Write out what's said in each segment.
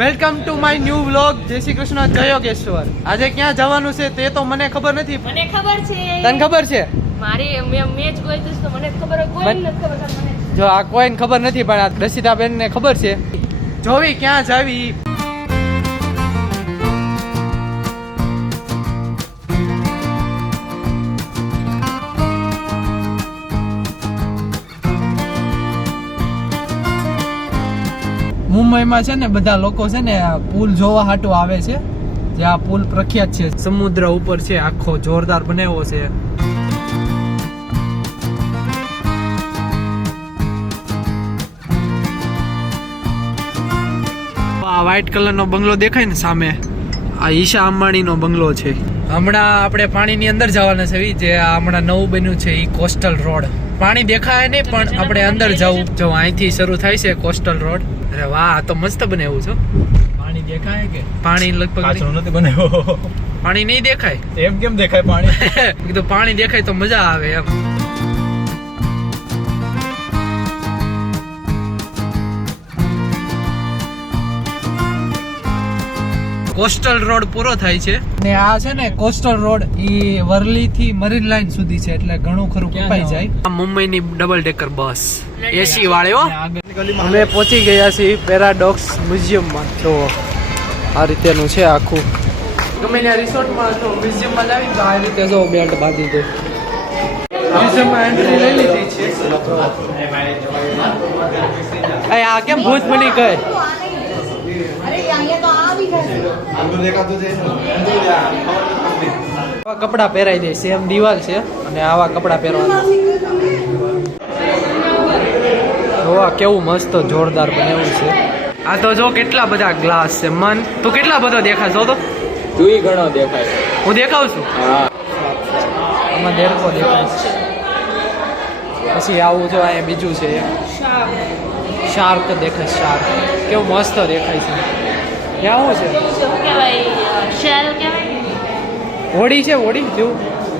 Welcome to my new vlog જય શ્રી કૃષ્ણ જય યોગેશ્વર. આજે ક્યાં જવાનું છે તે તો મને ખબર નથી. મને ખબર છે. તને ખબર છે? મારી મેં જ ગઈ તો મને ખબર કોઈ નથી ખબર. મને જો આ કોઈને ખબર નથી પણ આ દર્શિતાબેન ને ખબર છે. જોવી ક્યાં જાવી? મુંબઈમાં છે ને બધા લોકો છે ને પુલ જોવા હાટુ આવે છે, જે આ પુલ પ્રખ્યાત છે. સમુદ્ર ઉપર છે, આખો જોરદાર બનાવ્યો છે. આ વ્હાઈટ કલરનો બંગલો દેખાય ને સામે? આ ઈશા અંબાણીનો બંગલો છે. હમણાં આપણે પાણીની અંદર જવાના છે જે હમણાં નવું બન્યું છે, ઈ કોસ્ટલ રોડ પાણી દેખાય નહીં પણ આપણે અંદર જવું જો અહીંથી શરૂ થાય છે કોસ્ટલ રોડ. અરે વાહ આ તો મસ્ત બનાવ્યું છે પાણી દેખાય કે? પાણી લગભગ કાચરો નથી બનાવ્યો પાણી નહીં દેખાય? એમ કેમ દેખાય પાણી? કીધું પાણી દેખાય તો મજા આવે એમ. કોસ્ટલ રોડ પૂરો થાય છે. ને આ છે ને કોસ્ટલ રોડ ઈ વરલી થી મરીન લાઈન સુધી છે એટલે ઘણું ખરું કપાઈ જાય. મુંબઈ મુંબઈની ડબલ ડેકર બસ. એસી વાળી અમે પહોંચી ગયા છીએ પેરાડોક્સ મ્યુઝિયમમાં તો આ રીતેનું છે આખું. ગમે ત્યાં રિસોર્ટમાં જો મ્યુઝિયમમાં લાવી તો આ રીતે જો બેલ્ટ બાંધી દે. મ્યુઝિયમમાં એન્ટ્રી લઈ લીધી છે. આ કેમ ભૂત બની ગઈ? આવા કપડા પહેરાઈ દે સેમ દિવાલ છે અને આવા કપડા પહેરવાના. જોવા કેવું મસ્ત જોરદાર બનેવું છે. આ તો જો કેટલા બધા ગ્લાસ છે. મન તું કેટલા બધો દેખાય? જો તો તું ઘણો દેખાય. હું દેખાવ છું? હા. આમાં દેડકો દેખાય છે. પછી આવું જો અહીંયા બીજું છે. શાર્ક દેખાય શાર્ક કેવું મસ્ત દેખાય છે. ત્યાં શું છે? શું કહેવાય? શેલ કહેવાય? હોડી છે હોડી જેવું?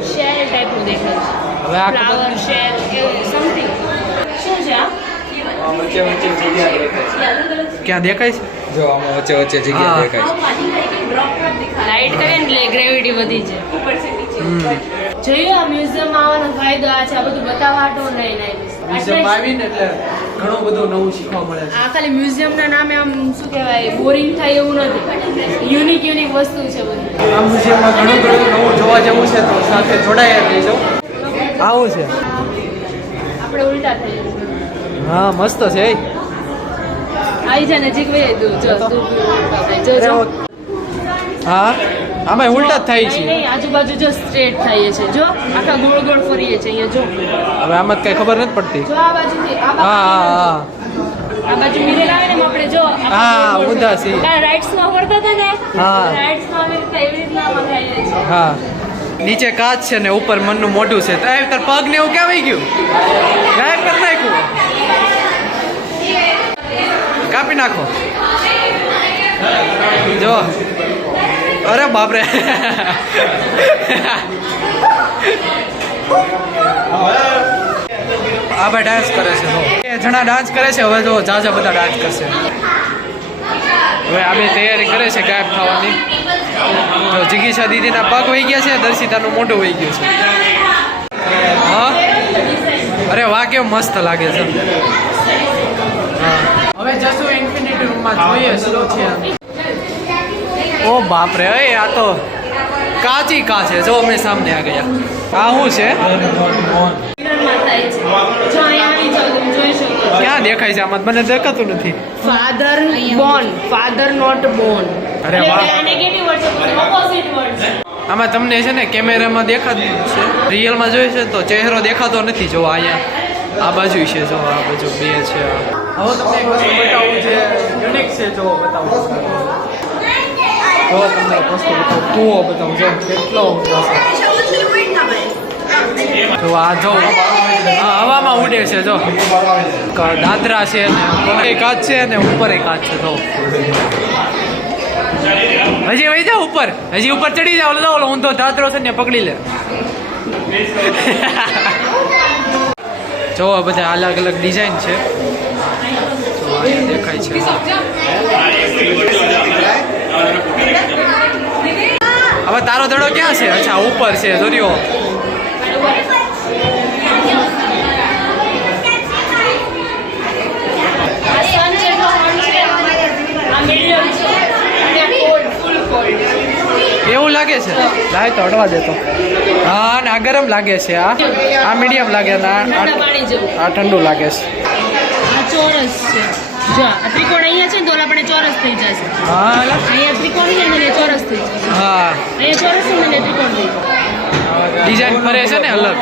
શેલ ટાઈપનું દેખાય હવે આ છે ખબર ફ્લાવર શેલ એવું સમથિંગ શું છે આ? વચ્ચે વચ્ચે જગ્યા દેખાય ક્યાં દેખાય છે? જો આમાં વચ્ચે વચ્ચે જગ્યા દેખાય લાઈટ કરે ને એટલે ગ્રેવિટી વધી છે હમ. જોયું આ મ્યુઝિયમમાં આવવાનો ફાયદો આ છે આ બધું બતાવવા નહીં નહીં. મ્યુઝિયમ આવીને એટલે ઘણું બધું નવું શીખવા મળે છે. આ ખાલી મ્યુઝિયમના નામે આમ શું કહેવાય બોરિંગ થાય એવું નથી. યુનિક યુનિક વસ્તુ છે બધી. આ મ્યુઝિયમમાં ઘણું ઘણું નવું જોવા જેવું છે તો સાથે જોડાયા રહીજો આવું છે. આપણે ઉલટા થઈ હા મસ્ત છે. આવી જા નજીક વહી. જો જો હા? આમાં ઉલટા જ થાય છે. નહીં આજુબાજુ જો સ્ટ્રેટ થઈએ છે. જો આખા ગોળ ગોળ ફરીએ છે અહીંયા જો. હવે આમાં કઈ ખબર નથી પડતી. જો આ બાજુથી આ હા હા આ બાજુ મિરર આવે ને આપણે જો હા, ઉદાસી ઊંધા ફરીએ. રાઇટ્સમાં ફરતા હતા ને? હા. રાઇટ્સમાં રીતે એવી રીતના આમાં છે હા. નીચે કાચ છે ને ઉપર મનનું મોઢું છે. તો તાર પગ ને એવું કેમ આવી ગયું? ગાયબ કરી નાખ્યું. કાપી નાખો. જો. અરે બાપરે. આ ભાઈ ડાન્સ કરે છે જણા ડાન્સ કરે છે, હવે જો જાજા બધા ડાન્સ કરશે. હવે આ તૈયારી કરે છે ગાયબ થવાની. તો જિગીશા દીદીના પગ વહી ગયા છે, દર્શિતાનું મોઢું વહી ગયું છે. હા? અરે વાહ કેવું મસ્ત લાગે છે. હવે જશું ઇન્ફિનિટી રૂમમાં જોઈએ સ્લો છે. ઓ બાપ રે એ આ તો કાચી કા છે. જો અમે સામને આ ગયા. આ શું છે? ક્યાં દેખાય છે આમાં? મને દેખાતું નથી. Father born father not born અરે વાહ. આમાં તમને છે ને કેમેરામાં દેખાતું છે. રિયલમાં જોઈએ છે તો ચહેરો દેખાતો નથી. જો અહીંયા આ બાજુ છે જો આ બાજુ બે છે. હવે તમને એક વસ્તુ બતાવું છે યુનિક છે જો બતાવું. જો તમને વસ્તુ બતાવું કૂવો બતાવું જો કેટલો છે જો આ જો હવામાં ઉડે છે જો દાદરા છે ને એક કાચ છે ને ઉપર એક કાચ છે જો હજી વહી જાઓ ઉપર હજી ઉપર ચડી જાવ લો ઓલો ઊંધો દાદરો છે ને પકડી લે જો બધા અલગ અલગ ડિઝાઇન છે દેખાય અહીંયા દેખાય દડો ક્યાં છે? અચ્છા ઉપર છે cold. એવું લાગે છે? લાય તો અડવા દેતો હા ને આ ગરમ લાગે છે આ આ મીડિયમ લાગે ને આ ઠંડુ લાગે છે. ચોરસ છે. જો આ ત્રિકોણ અહીંયા છે ને તો આપણે ચોરસ થઈ જશે. હા અહીંયા ત્રિકોણ છે ને ચોરસ થઈ જશે. હા. અહીંયા ચોરસ છે ને ત્રિકોણ થઈ જશે. ડિઝાઇન ફરે છે ને અલગ.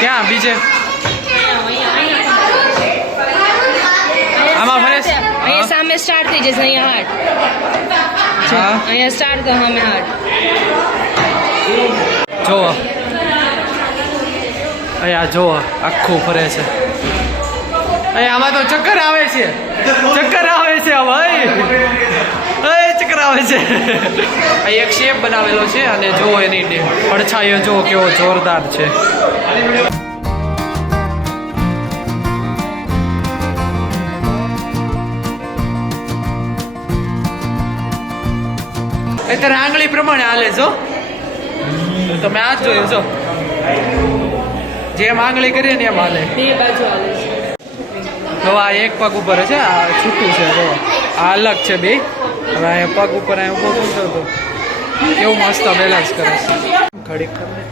ક્યાં? બીજે. આમાં ફરે છે? અહીંયા સામે સ્ટાર્ટ થઈ જશે અહીંયા હાર્ટ હા. અહીંયા સ્ટાર્ટ તો સામે હાર્ટ જુઓ. અહીંયા જુઓ આખું ફરે છે. આમાં તો ચક્કર આવે છે. ચક્કર આવે છે ભાઈ ચક્કર આવે છે. આ એક શેપ બનાવેલો છે અને જુઓ એની પડછાયો જુઓ કેવો જોરદાર છે. અત્યારે આંગળી પ્રમાણે હાલે છો તમે આ જ જોયું છો. જેમ આંગળી કરીએ ને એમ હાલે. બે બાજુ હાલે છે. તો આ એક પગ ઉપર છે આ છૂટું છે જો. આ અલગ છે બે. હવે આ પગ ઉપર આ ઊભો થતો હતો કેવું મસ્ત બેલેન્સ કરે છે. ઘડીક તમને.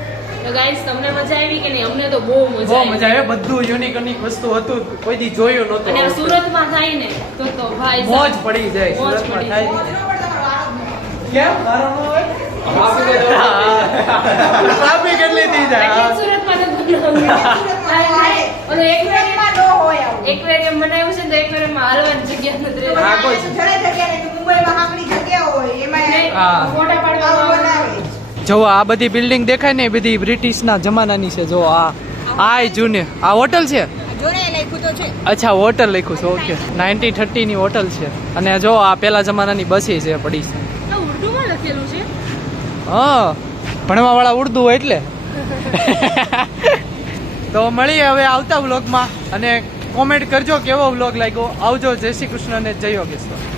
મજા આવી કે નહીં? અમને તો બહુ મજા બહુ મજા આવે. બધું યુનિક યુનિક વસ્તુ હતું. કોઈ દી જોયું અને સુરતમાં થાય ને તો તો ભાઈ મોજ પડી જાય. સુરતમાં થાય. કેમ? તારો હોય? ટ્રાફિક એટલી થઈ જાય તો એકવેરિયમ જગ્યા નથી. હા. ફોટા જો આ બધી બિલ્ડિંગ દેખાય ને એ બધી બ્રિટિશના જમાનાની છે. જો આ આ જૂને. આ હોટલ છે? અચ્છા હોટલ લખ્યું છે ઓકે. નાઇન્ટી થર્ટી ની હોટલ છે. અને જો આ પેલા જમાનાની બસી છે પડી છે. આ ઉર્દુમાં લખેલું હા ભણવા વાળા ઉર્દુ એટલે. તો મળીએ હવે આવતા વ્લોગમાં અને કોમેન્ટ કરજો કેવો વ્લોગ લાગ્યો. આવજો. જય શ્રી કૃષ્ણ અને જય યોગેશ્વર.